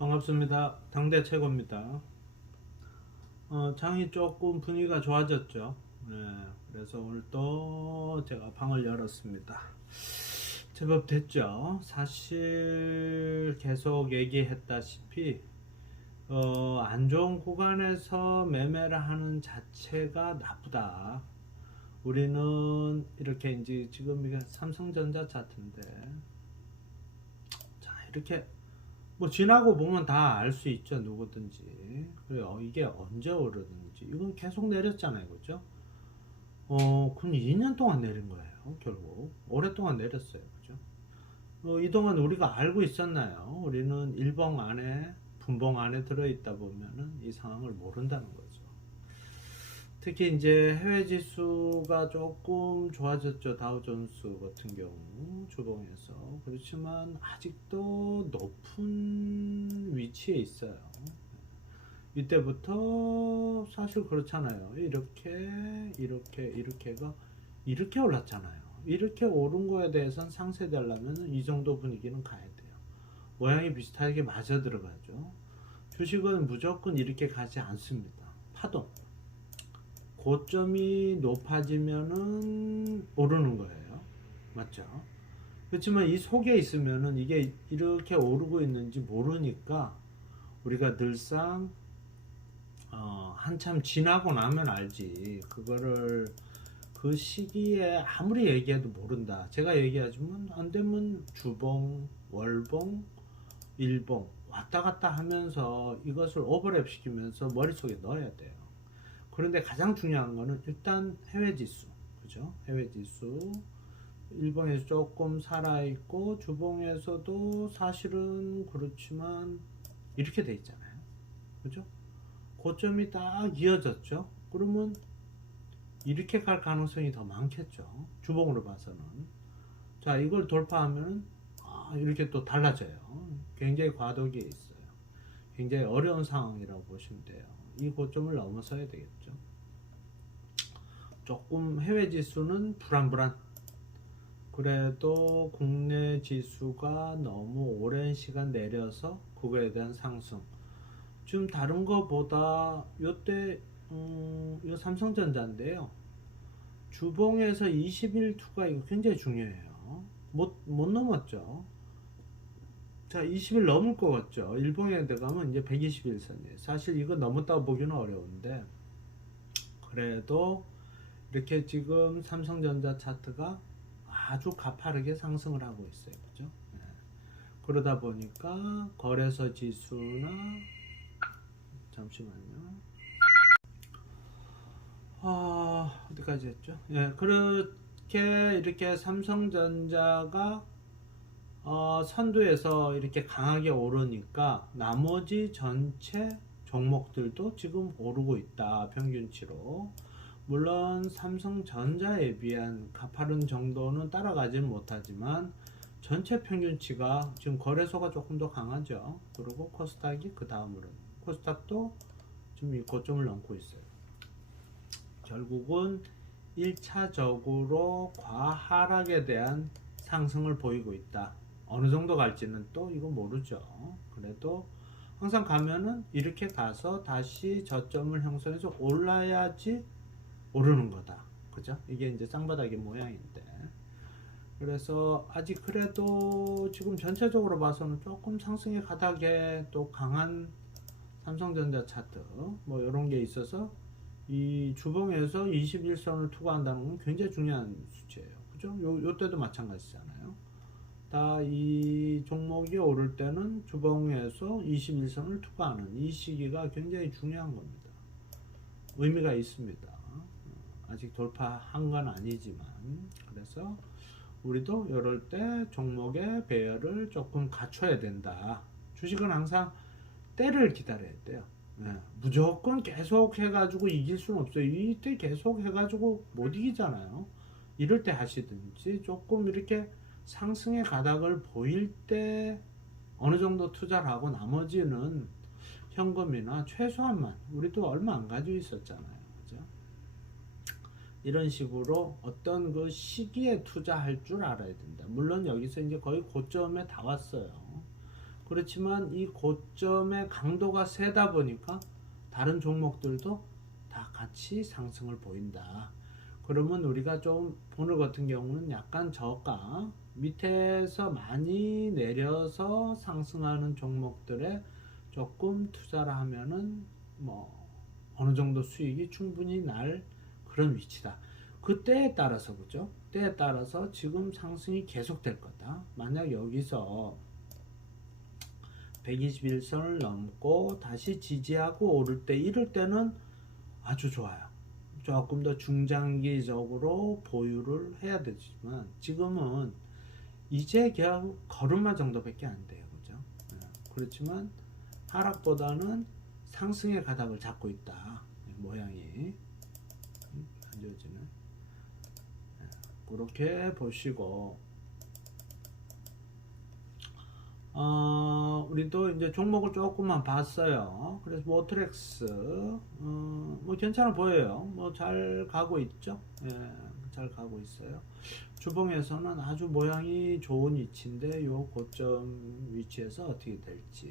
반갑습니다. 당대 최고입니다. 어, 장이 조금 분위기가 좋아졌죠. 네, 그래서 오늘 또 제가 방을 열었습니다. 제법 됐죠. 사실 계속 얘기했다시피 어, 안 좋은 구간에서 매매를 하는 자체가 나쁘다. 우리는 이렇게 이제 지금 이게 삼성전자 차트인데 자 이렇게 뭐 지나고 보면 다 알 수 있죠 누구든지. 그래요. 이게 언제 오르는지. 이건 계속 내렸잖아요. 그죠? 어 그럼 2년 동안 내린 거예요 결국. 오랫동안 내렸어요. 그죠? 어, 이동안 우리가 알고 있었나요? 우리는 일봉 안에 분봉 안에 들어있다 보면은 이 상황을 모른다는 거죠 특히 이제 해외 지수가 조금 좋아졌죠. 다우존스 같은 경우 주봉에서. 그렇지만 아직도 높은 위치에 있어요. 이때부터 사실 그렇잖아요. 이렇게 이렇게 이렇게가 이렇게 올랐잖아요. 이렇게 오른 거에 대해서는 상세 되려면 이 정도 분위기는 가야 돼요. 모양이 비슷하게 맞아 들어가죠. 주식은 무조건 이렇게 가지 않습니다. 파동 고점이 높아지면은 오르는 거예요. 맞죠? 그렇지만 이 속에 있으면은 이게 이렇게 오르고 있는지 모르니까 우리가 늘상 어, 한참 지나고 나면 알지. 그거를 그 시기에 아무리 얘기해도 모른다. 제가 얘기하지만 안 되면 주봉, 월봉, 일봉 왔다 갔다 하면서 이것을 오버랩 시키면서 머릿속에 넣어야 돼요. 그런데 가장 중요한 거는 일단 해외 지수, 그죠? 해외 지수. 일본에서 조금 살아있고 주봉에서도 사실은 그렇지만 이렇게 돼 있잖아요. 그죠? 고점이 딱 이어졌죠. 그러면 이렇게 갈 가능성이 더 많겠죠. 주봉으로 봐서는. 자, 이걸 돌파하면 아, 이렇게 또 달라져요. 굉장히 과도기에 있어요. 굉장히 어려운 상황이라고 보시면 돼요. 이 고점을 넘어서야 되겠죠. 조금 해외 지수는 불안불안. 그래도 국내 지수가 너무 오랜 시간 내려서 그거에 대한 상승. 지금 다른 거보다 요때 음, 요 삼성전자인데요. 주봉에서 20일 투가 이거 굉장히 중요해요. 못, 못 넘었죠. 자, 20일 넘을 것 같죠. 일봉에 들어가면 이제 121선이에요. 사실 이거 넘었다고 보기는 어려운데, 그래도 이렇게 지금 삼성전자 차트가 아주 가파르게 상승을 하고 있어요. 그죠? 네. 그러다 보니까 거래소 지수나, 잠시만요. 아, 어디까지 했죠? 예, 그렇게 이렇게 삼성전자가 어, 선두에서 이렇게 강하게 오르니까 나머지 전체 종목들도 지금 오르고 있다 평균치로. 물론 삼성전자에 비한 가파른 정도는 따라가진 못하지만 전체 평균치가 지금 거래소가 조금 더 강하죠. 그리고 코스닥이 그 다음으로 코스닥도 지금 이 고점을 넘고 있어요. 결국은 1차적으로 과하락에 대한 상승을 보이고 있다 어느 정도 갈지는 또 이거 모르죠. 그래도 항상 가면은 이렇게 가서 다시 저점을 형성해서 올라야지 오르는 거다. 그죠? 이게 이제 쌍바닥의 모양인데. 그래서 아직 그래도 지금 전체적으로 봐서는 조금 상승의 가닥에 또 강한 삼성전자 차트 뭐 이런 게 있어서 이 주봉에서 21선을 투과한다는 건 굉장히 중요한 수치예요. 그죠? 요, 요 때도 마찬가지잖아요. 다 이 종목이 오를 때는 주봉에서 21선을 투과하는 이 시기가 굉장히 중요한 겁니다. 의미가 있습니다. 아직 돌파한 건 아니지만 그래서 우리도 이럴 때 종목의 배열을 조금 갖춰야 된다. 주식은 항상 때를 기다려야 돼요. 네. 무조건 계속 해가지고 이길 수는 없어요. 이때 계속 해가지고 못 이기잖아요. 이럴 때 하시든지 조금 이렇게 상승의 가닥을 보일 때 어느 정도 투자를 하고 나머지는 현금이나 최소한만 우리도 얼마 안 가지고 있었잖아요. 그죠? 이런 식으로 어떤 그 시기에 투자할 줄 알아야 된다. 물론 여기서 이제 거의 고점에 다 왔어요. 그렇지만 이 고점의 강도가 세다 보니까 다른 종목들도 다 같이 상승을 보인다. 그러면 우리가 좀 오늘 같은 경우는 약간 저가 밑에서 많이 내려서 상승하는 종목들에 조금 투자를 하면은 뭐 어느 정도 수익이 충분히 날 그런 위치다. 그 때에 따라서 그죠? 때에 따라서 지금 상승이 계속될 거다. 만약 여기서 121선을 넘고 다시 지지하고 오를 때 이럴 때는 아주 좋아요. 조금 더 중장기적으로 보유를 해야 되지만 지금은 이제 겨우 걸음마 정도밖에 안 돼요. 그죠? 예, 그렇지만 하락보다는 상승의 가닥을 잡고 있다. 예, 모양이 음, 안져지는 예, 그렇게 보시고 어, 우리도 이제 종목을 조금만 봤어요. 그래서 모트렉스, 어, 뭐 괜찮아 보여요. 뭐 잘 가고 있죠. 예, 잘 가고 있어요. 주봉에서는 아주 모양이 좋은 위치인데 요 고점 위치에서 어떻게 될지.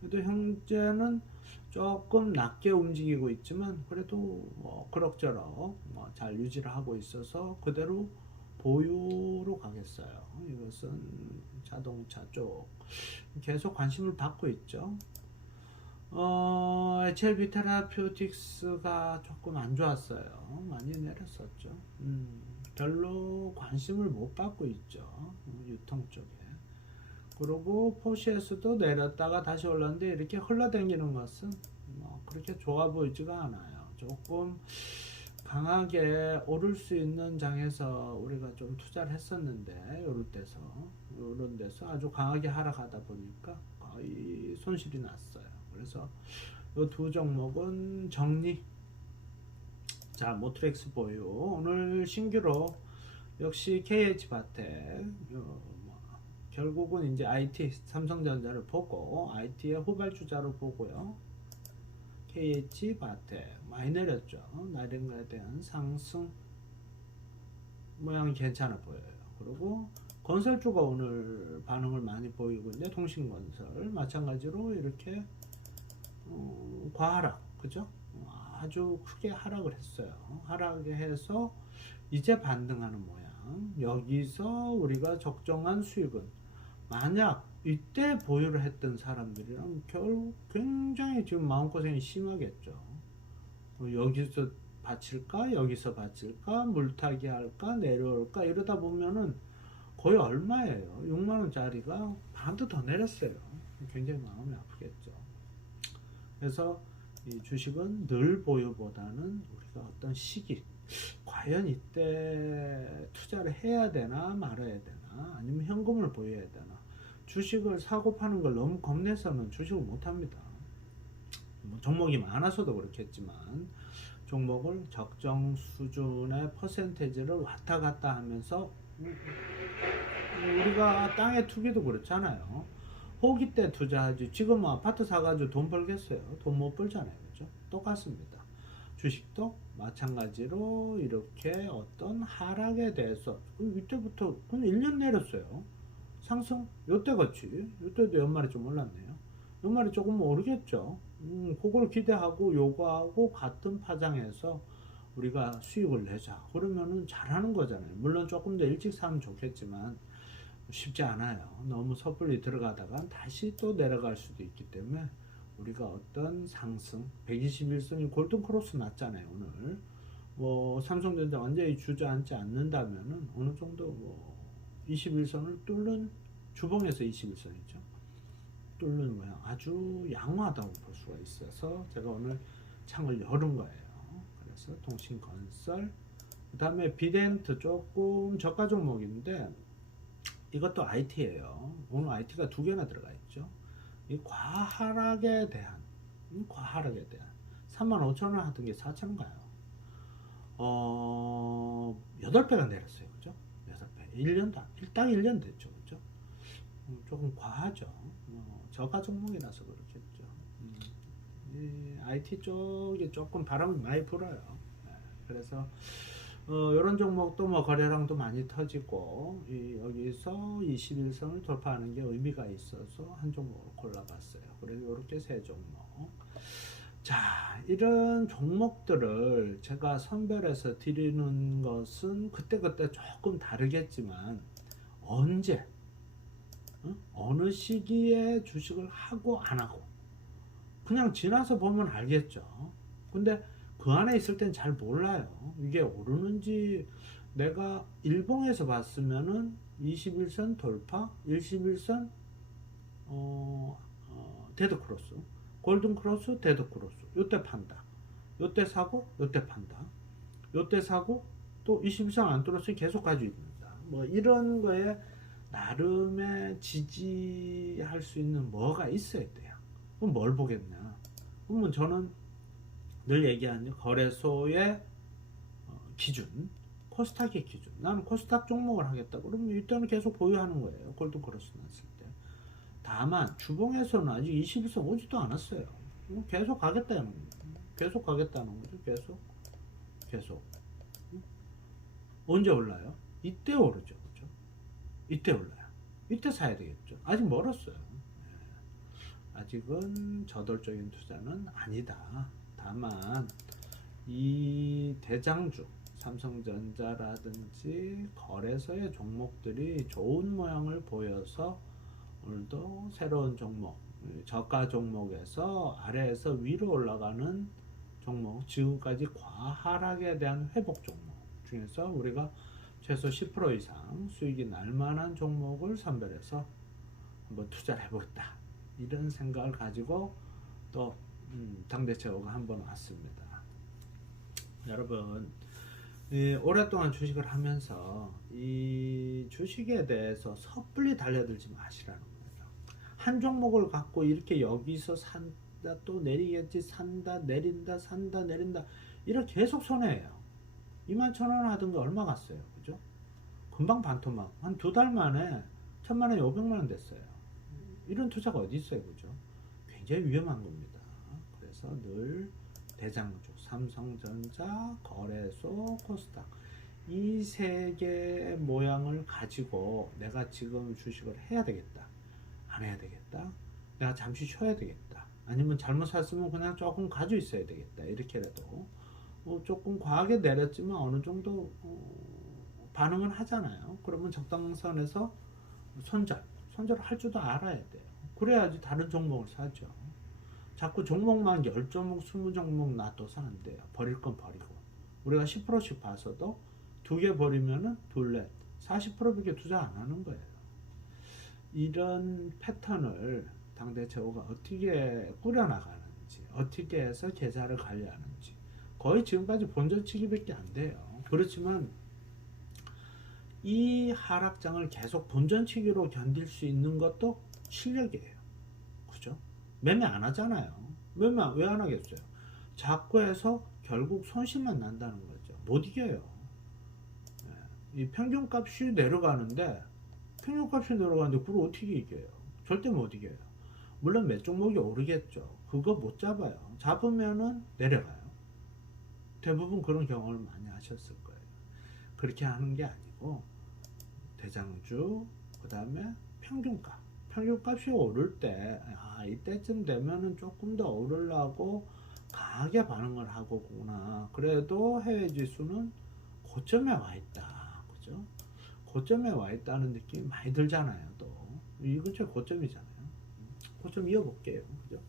그래도 현재는 조금 낮게 움직이고 있지만 그래도 뭐 그럭저럭 뭐 잘 유지를 하고 있어서 그대로 보유로 가겠어요. 이것은 자동차 쪽 계속 관심을 받고 있죠. 어, HLB 테라퓨틱스가 조금 안 좋았어요. 많이 내렸었죠. 음, 별로 관심을 못 받고 있죠. 음, 유통 쪽에. 그리고 포시에서도 내렸다가 다시 올랐는데 이렇게 흘러다니는 것은 뭐 그렇게 좋아 보이지가 않아요. 조금 강하게 오를 수 있는 장에서 우리가 좀 투자를 했었는데 요럴 때서 요런 데서 아주 강하게 하락하다 보니까 거의 손실이 났어요. 그래서 요두 종목은 정리. 자, 모트렉스 보유. 오늘 신규로 역시 KH 바텍 요 뭐, 결국은 이제 IT 삼성전자를 보고 IT의 후발주자로 보고요. KH 바텍 많이 내렸죠. 거에 대한 상승 모양이 괜찮아 보여요. 그리고 건설주가 오늘 반응을 많이 보이고 있는데 통신건설 마찬가지로 이렇게 어, 과하락 그죠? 아주 크게 하락을 했어요. 하락을 해서 이제 반등하는 모양. 여기서 우리가 적정한 수익은 만약 이때 보유를 했던 사람들이랑 결국 굉장히 지금 마음고생이 심하겠죠. 어, 여기서 바칠까? 여기서 바칠까? 물타기 할까? 내려올까? 이러다 보면은 거의 얼마예요? 6만원짜리가 반도 더 내렸어요. 굉장히 마음이 아프겠죠. 그래서 이 주식은 늘 보유보다는 우리가 어떤 시기, 과연 이때 투자를 해야 되나 말아야 되나, 아니면 현금을 보여야 되나, 주식을 사고 파는 걸 너무 겁내서는 주식을 못 합니다. 뭐 종목이 많아서도 그렇겠지만 종목을 적정 수준의 퍼센테이지를 왔다 갔다 하면서 우리가 땅에 투기도 그렇잖아요. 호기 때 투자하지 지금 아파트 사가지고 돈 벌겠어요. 돈 못 벌잖아요. 그죠? 똑같습니다. 주식도 마찬가지로 이렇게 어떤 하락에 대해서 이때부터 그냥 1년 내렸어요. 상승? 요때 같이 요때도 연말에 좀 올랐네요. 연말에 조금 모르겠죠. 음, 그걸 기대하고 요구하고 같은 파장에서 우리가 수익을 내자. 그러면은 잘하는 거잖아요. 물론 조금 더 일찍 사면 좋겠지만 쉽지 않아요. 너무 섣불리 들어가다가 다시 또 내려갈 수도 있기 때문에 우리가 어떤 상승 121선이 골든 크로스 났잖아요 오늘. 뭐 삼성전자 완전히 주저앉지 않는다면은 어느 정도 뭐 21선을 뚫는 주봉에서 21선이죠. 뚫는 모양. 아주 양호하다고 볼 수가 있어서 제가 오늘 창을 열은 거예요. 그래서 통신건설 그 다음에 비덴트 조금 저가 종목인데 이것도 IT예요 오늘 IT가 두 개나 들어가 있죠 이 과하락에 대한 이 과하락에 대한 35,000원 하던 게 4,000원 가요. 어, 8배가 내렸어요. 그죠? 8배. 1년도, 딱 1년 됐죠. 그죠? 음, 조금 과하죠. 어, 저가 종목이라서 그렇겠죠. 음, 이 IT 쪽이 조금 바람이 많이 불어요. 네, 그래서 어, 이런 종목도 뭐 거래량도 많이 터지고 이, 여기서 21선을 돌파하는 게 의미가 있어서 한 종목을 골라봤어요. 그래서 이렇게 세 종목. 자, 이런 종목들을 제가 선별해서 드리는 것은 그때그때 조금 다르겠지만 언제 어? 어느 시기에 주식을 하고 안 하고 그냥 지나서 보면 알겠죠. 근데 그 안에 있을 땐 잘 몰라요. 이게 오르는지 내가 일봉에서 봤으면은 21선 돌파, 21선 어, 어, 데드 크로스, 골든 크로스, 데드 크로스. 요때 판다. 요때 사고, 요때 판다. 요때 사고 또 21선 안 뚫었으니 계속 가지고 있는다. 뭐 이런 거에 나름의 지지할 수 있는 뭐가 있어야 돼요. 그럼 뭘 보겠냐? 그러면 저는 늘 얘기하는 거래소의 어, 기준, 코스닥의 기준. 나는 코스닥 종목을 하겠다. 그러면 일단은 계속 보유하는 거예요. 골든 크로스 났을 때. 다만 주봉에서는 아직 21선 오지도 않았어요. 음, 계속 가겠다는 거예요. 계속 가겠다는 거죠. 계속, 계속. 음? 언제 올라요? 이때 오르죠. 그죠? 이때 올라요. 이때 사야 되겠죠. 아직 멀었어요. 네. 아직은 저돌적인 투자는 아니다. 다만 이 대장주 삼성전자라든지 거래소의 종목들이 좋은 모양을 보여서 오늘도 새로운 종목 저가 종목에서 아래에서 위로 올라가는 종목 지금까지 과하락에 대한 회복 종목 중에서 우리가 최소 10% 이상 수익이 날 만한 종목을 선별해서 한번 투자를 해보겠다. 이런 생각을 가지고 또 음, 당대체호가 한번 왔습니다. 여러분 이, 오랫동안 주식을 하면서 이 주식에 대해서 섣불리 달려들지 마시라는 거예요. 한 종목을 갖고 이렇게 여기서 산다 또 내리겠지 산다 내린다 산다 내린다 이렇게 계속 손해예요. 2만 천원 하던 게 얼마 갔어요, 그죠? 금방 반토막 한 두 달 만에 천만 원, 오백만 원 됐어요. 이런 투자가 어디 있어요, 그죠? 굉장히 위험한 겁니다. 그래서 늘 대장주, 삼성전자, 거래소, 코스닥 이 세 개의 모양을 가지고 내가 지금 주식을 해야 되겠다. 안 해야 되겠다. 내가 잠시 쉬어야 되겠다. 아니면 잘못 샀으면 그냥 조금 가지고 있어야 되겠다. 이렇게라도 어, 조금 과하게 내렸지만 어느 정도 어, 반응을 하잖아요. 그러면 적당선에서 손절, 손절을 할 줄도 알아야 돼요. 그래야지 다른 종목을 사죠. 자꾸 종목만 10종목, 20종목 놔둬서 안 돼요. 버릴 건 버리고. 우리가 10%씩 봐서도 두 개 버리면은 둘넷 40%밖에 투자 안 하는 거예요. 이런 패턴을 당대체호가 어떻게 꾸려나가는지, 어떻게 해서 계좌를 관리하는지 거의 지금까지 본전치기밖에 안 돼요. 그렇지만 이 하락장을 계속 본전치기로 견딜 수 있는 것도 실력이에요. 매매 안 하잖아요. 매매 왜 안 하겠어요? 자꾸 해서 결국 손실만 난다는 거죠. 못 이겨요. 네. 이 평균값이 내려가는데 평균값이 내려가는데 그걸 어떻게 이겨요? 절대 못 이겨요. 물론 몇 종목이 오르겠죠. 그거 못 잡아요. 잡으면은 내려가요. 대부분 그런 경험을 많이 하셨을 거예요. 그렇게 하는 게 아니고 대장주 그 다음에 평균값 평균값이 오를 때 아, 이때쯤 되면은 조금 더 오르려고 강하게 반응을 하고구나. 그래도 해외 지수는 고점에 와 있다. 그죠? 고점에 와 있다는 느낌이 많이 들잖아요 또 이 근처 고점이잖아요. 고점 이어볼게요. 그죠?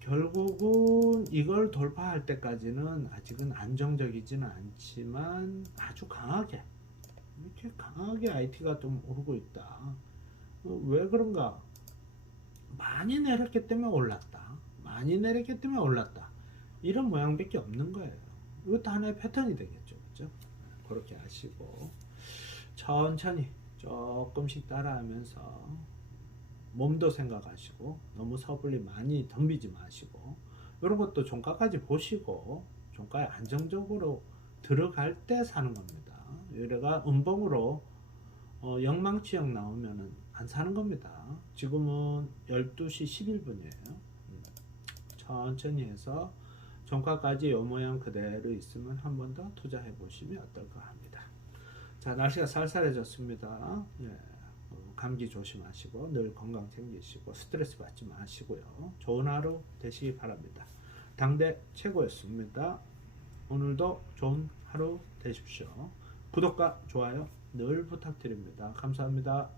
결국은 이걸 돌파할 때까지는 아직은 안정적이지는 않지만 아주 강하게 이렇게 강하게 IT가 좀 오르고 있다. 어, 왜 그런가? 많이 내렸기 때문에 올랐다. 많이 내렸기 때문에 올랐다. 이런 모양밖에 없는 거예요. 이것도 하나의 패턴이 되겠죠. 그죠? 그렇게 하시고 천천히 조금씩 따라하면서 몸도 생각하시고 너무 섣불리 많이 덤비지 마시고 이런 것도 종가까지 보시고 종가에 안정적으로 들어갈 때 사는 겁니다. 얘가 음봉으로 어, 영망치형 나오면은 안 사는 겁니다. 지금은 12시 11분이에요. 음, 천천히 해서 종가까지 요 모양 그대로 있으면 한 번 더 투자해 보시면 어떨까 합니다. 자 날씨가 쌀쌀해졌습니다. 예, 어, 감기 조심하시고 늘 건강 챙기시고 스트레스 받지 마시고요. 좋은 하루 되시기 바랍니다. 당대 최고였습니다. 오늘도 좋은 하루 되십시오. 구독과 좋아요 늘 부탁드립니다. 감사합니다.